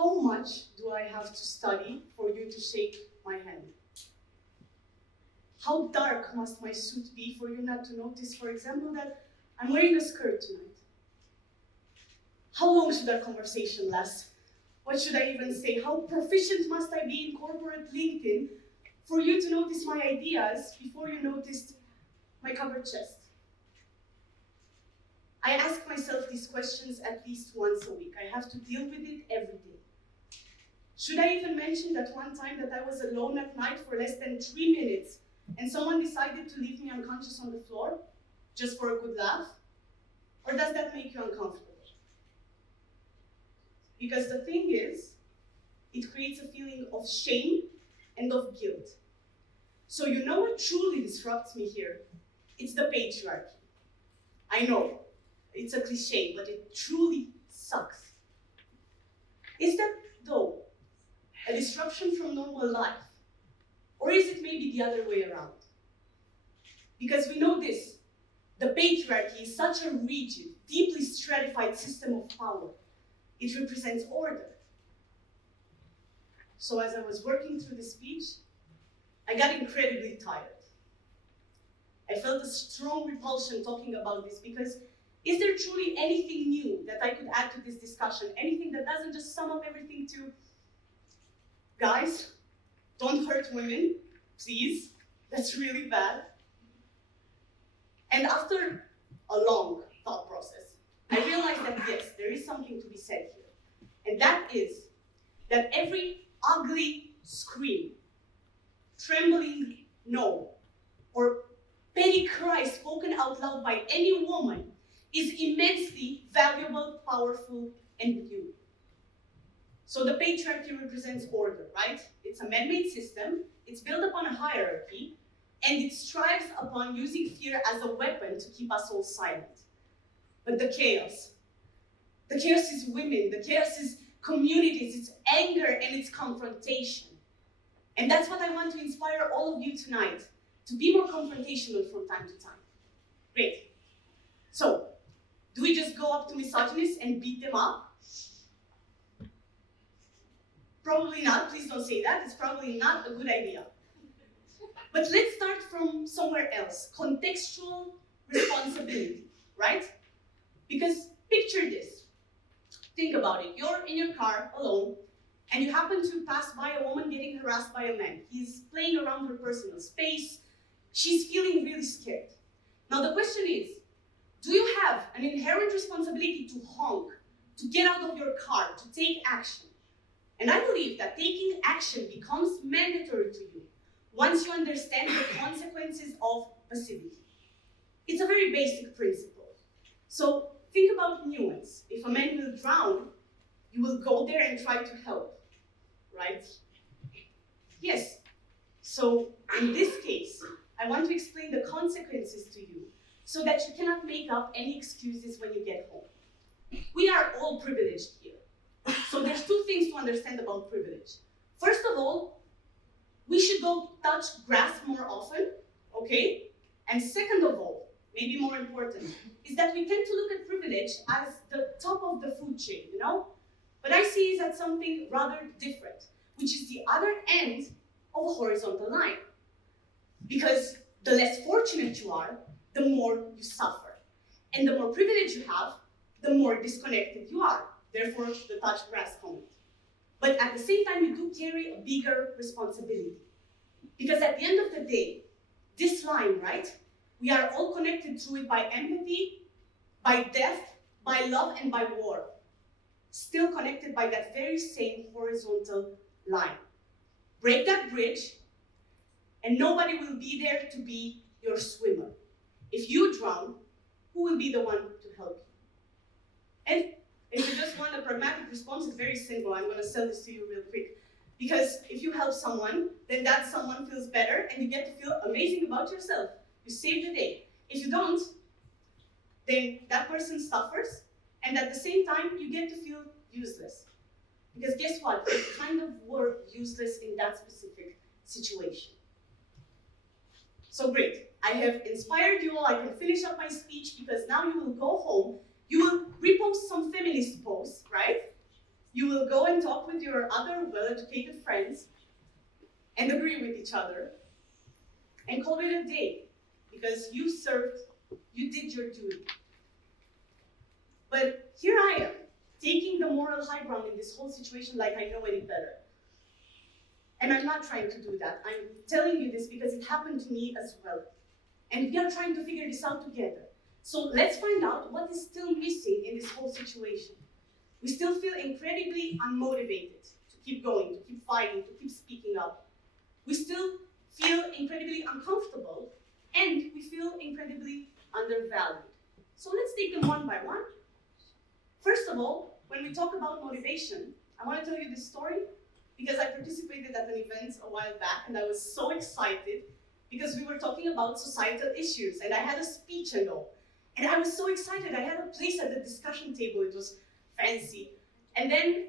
how much do I have to study for you to shake my hand? How dark must my suit be for you not to notice, for example, that I'm wearing a skirt tonight? How long should our conversation last? What should I even say? How proficient must I be in corporate LinkedIn for you to notice my ideas before you noticed my covered chest? I ask myself these questions at least once a week. I have to deal with it every day. Should I even mention that one time that I was alone at night for less than 3 minutes and someone decided to leave me unconscious on the floor just for a good laugh? Or does that make you uncomfortable? Because the thing is, it creates a feeling of shame and of guilt. So you know what truly disrupts me here? It's the patriarchy. I know, it's a cliche, but it truly sucks. Is that, though, a disruption from normal life? Or is it maybe the other way around? Because we know this, the patriarchy is such a rigid, deeply stratified system of power. It represents order. So as I was working through the speech, I got incredibly tired. I felt a strong repulsion talking about this because is there truly anything new that I could add to this discussion? Anything that doesn't just sum up everything to, guys, don't hurt women, please. That's really bad. And after a long thought process, I realized that yes, there is something to be said here. And that is that every ugly scream, trembling no, or petty cry spoken out loud by any woman is immensely valuable, powerful, and new. So the patriarchy represents order, right? It's a man-made system, it's built upon a hierarchy, and it strives upon using fear as a weapon to keep us all silent. But the chaos is women, the chaos is communities, it's anger and it's confrontation. And that's what I want to inspire all of you tonight, to be more confrontational from time to time. Great. So, do we just go up to misogynists and beat them up? Probably not, please don't say that, it's probably not a good idea. But let's start from somewhere else, contextual responsibility, right? Because picture this, think about it, you're in your car alone, and you happen to pass by a woman getting harassed by a man. He's playing around her personal space, she's feeling really scared. Now the question is, do you have an inherent responsibility to honk, to get out of your car, to take action? And I believe that taking action becomes mandatory to you once you understand the consequences of passivity. It's a very basic principle. So think about nuance. If a man will drown, you will go there and try to help, right? Yes. So in this case, I want to explain the consequences to you so that you cannot make up any excuses when you get home. We are all privileged here. So there's two things to understand about privilege. First of all, we should go touch grass more often, okay? And second of all, maybe more important, is that we tend to look at privilege as the top of the food chain, you know? But I see it as something rather different, which is the other end of a horizontal line. Because the less fortunate you are, the more you suffer. And the more privilege you have, the more disconnected you are. Therefore, the touch grass comment. But at the same time, you do carry a bigger responsibility. Because at the end of the day, this line, right? We are all connected through it by empathy, by death, by love, and by war. Still connected by that very same horizontal line. Break that bridge, and nobody will be there to be your swimmer. If you drown, who will be the one to help you? And if you just want a pragmatic response, it's very simple. I'm going to sell this to you real quick. Because if you help someone, then that someone feels better, and you get to feel amazing about yourself. You save the day. If you don't, then that person suffers, and at the same time, you get to feel useless. Because guess what? You kind of were useless in that specific situation. So great. I have inspired you all. I can finish up my speech because now you will go home. You will repost some feminist posts, right? You will go and talk with your other well-educated friends and agree with each other and call it a day because you did your duty. But here I am, taking the moral high ground in this whole situation like I know any better. And I'm not trying to do that. I'm telling you this because it happened to me as well. And we are trying to figure this out together. So let's find out what is still missing in this whole situation. We still feel incredibly unmotivated to keep going, to keep fighting, to keep speaking up. We still feel incredibly uncomfortable, and we feel incredibly undervalued. So let's take them one by one. First of all, when we talk about motivation, I want to tell you this story because I participated at an event a while back, and I was so excited because we were talking about societal issues, and I had a speech and all. And I was so excited. I had a place at the discussion table. It was fancy. And then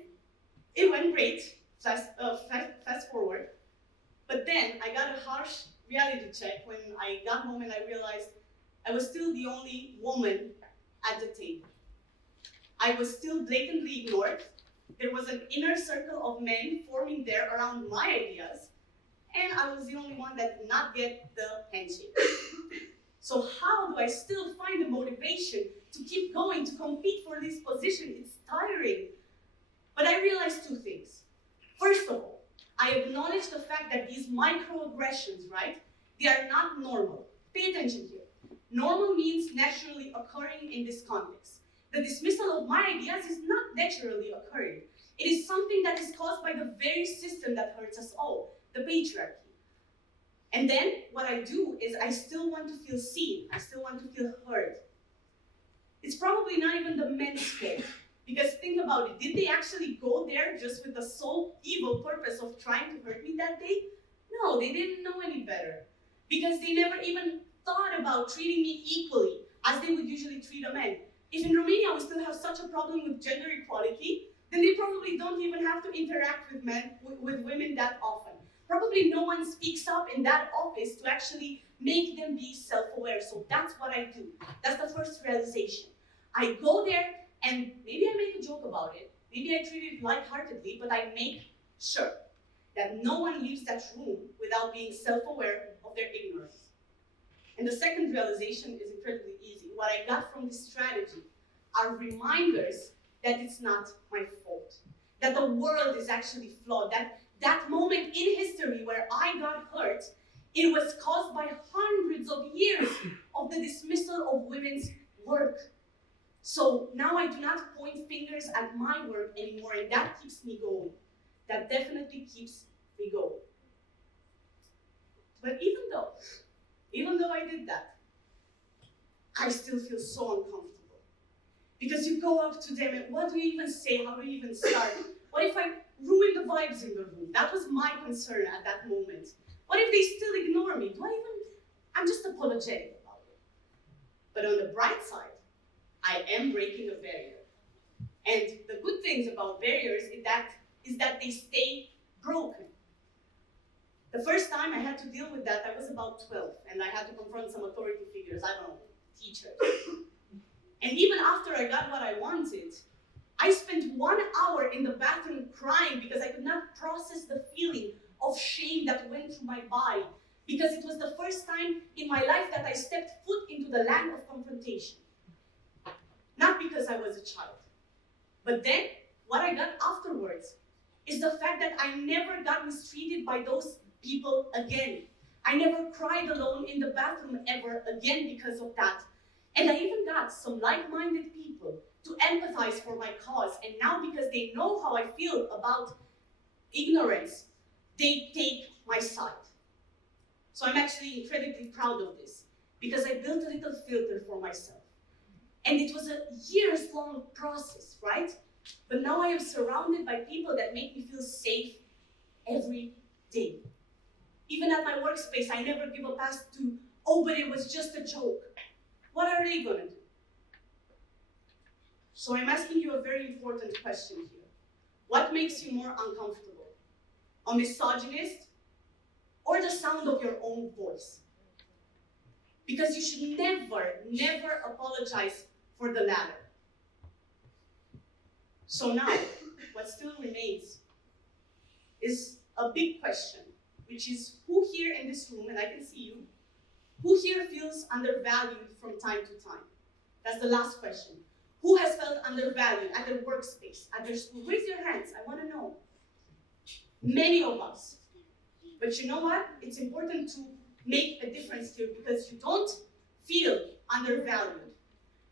it went great, fast forward. But then I got a harsh reality check when I got home and I realized I was still the only woman at the table. I was still blatantly ignored. There was an inner circle of men forming there around my ideas, and I was the only one that did not get the handshake. So how do I still find the motivation to keep going, to compete for this position? It's tiring. But I realized two things. First of all, I acknowledge the fact that these microaggressions, right, they are not normal. Pay attention here. Normal means naturally occurring in this context. The dismissal of my ideas is not naturally occurring. It is something that is caused by the very system that hurts us all, the patriarchy. And then what I do is I still want to feel seen. I still want to feel heard. It's probably not even the men's fault. Because think about it, did they actually go there just with the sole evil purpose of trying to hurt me that day? No, they didn't know any better. Because they never even thought about treating me equally as they would usually treat a man. If in Romania we still have such a problem with gender equality, then they probably don't even have to interact with women that often. Probably no one speaks up in that office to actually make them be self-aware. So that's what I do. That's the first realization. I go there and maybe I make a joke about it. Maybe I treat it lightheartedly, but I make sure that no one leaves that room without being self-aware of their ignorance. And the second realization is incredibly easy. What I got from this strategy are reminders that it's not my fault, that the world is actually flawed, that moment in history where I got hurt, it was caused by hundreds of years of the dismissal of women's work. So now I do not point fingers at my work anymore, and that keeps me going. That definitely keeps me going. But even though I did that, I still feel so uncomfortable. Because you go up to them and what do you even say? How do you even start? What if I ruin the vibes in the room? That was my concern at that moment. What if they still ignore me? I'm just apologetic about it. But on the bright side, I am breaking a barrier. And the good things about barriers is that they stay broken. The first time I had to deal with that, I was about 12, and I had to confront some authority figures, I don't know, teachers. And even after I got what I wanted, I spent 1 hour in the bathroom crying because I could not process the feeling of shame that went through my body, because it was the first time in my life that I stepped foot into the land of confrontation. Not because I was a child. But then, what I got afterwards is the fact that I never got mistreated by those people again. I never cried alone in the bathroom ever again because of that. And I even got some like-minded people to empathize for my cause. And now because they know how I feel about ignorance, they take my side. So I'm actually incredibly proud of this because I built a little filter for myself. And it was a years-long process, right? But now I am surrounded by people that make me feel safe every day. Even at my workspace, I never give a pass to, oh, but it was just a joke. What are they gonna do? So I'm asking you a very important question here. What makes you more uncomfortable? A misogynist or the sound of your own voice? Because you should never apologize for the latter. So now, what still remains is a big question, which is who here in this room, and I can see you, who here feels undervalued from time to time? That's the last question. Who has felt undervalued at their workspace, at their school? Raise your hands, I want to know. Many of us. But you know what? It's important to make a difference here because you don't feel undervalued.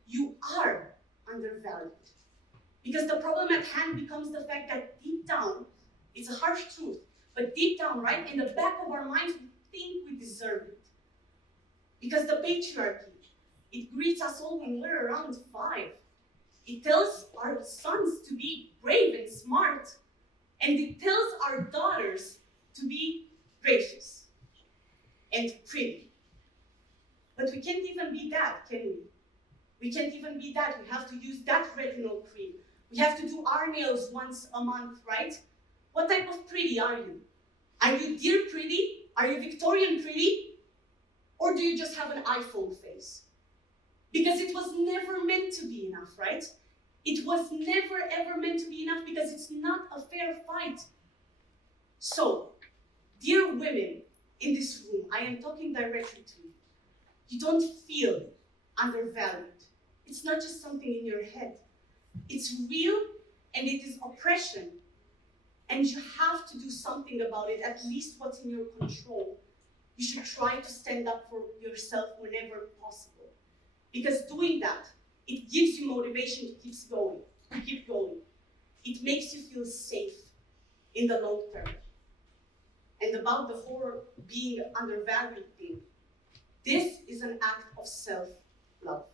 You are undervalued. Because the problem at hand becomes the fact that deep down, it's a harsh truth, but deep down, right, in the back of our minds, we think we deserve it. Because the patriarchy, it greets us all when we're around 5. It tells our sons to be brave and smart, and it tells our daughters to be gracious and pretty. But we can't even be that, can we? We can't even be that. We have to use that retinol cream. We have to do our nails once a month, right? What type of pretty are you? Are you dear pretty? Are you Victorian pretty? Or do you just have an iPhone face? Because it was never meant to be enough, right? It was never ever meant to be enough because it's not a fair fight. So, dear women in this room, I am talking directly to you. You don't feel undervalued. It's not just something in your head. It's real and it is oppression. And you have to do something about it, at least what's in your control. You should try to stand up for yourself whenever possible. Because doing that, it gives you motivation to keep going. It makes you feel safe in the long term. And about the whole being undervalued thing, this is an act of self-love.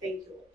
Thank you all.